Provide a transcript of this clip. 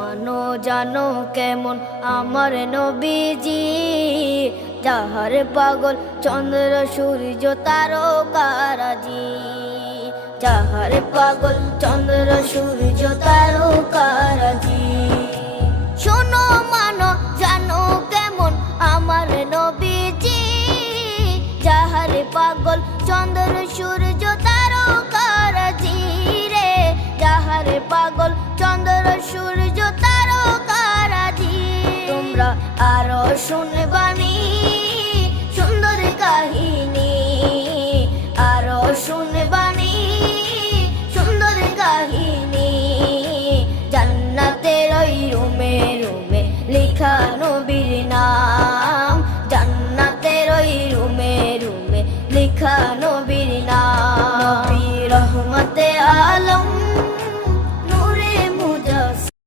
মানো জানো কেমন আমার নবীজি, যাহার পাগল চন্দ্র সূর্য তারকারাজি, যাহার পাগল চন্দ্র সূর্য তারকারাজি। শোনো মানো জানো কেমন আমার নবীজি, যাহার পাগল চন্দ্র সূর্য তারকারাজি রে, যাহার পাগল চন্দ্র সূর্য তারকারাজি। তোমরা আরো শুনে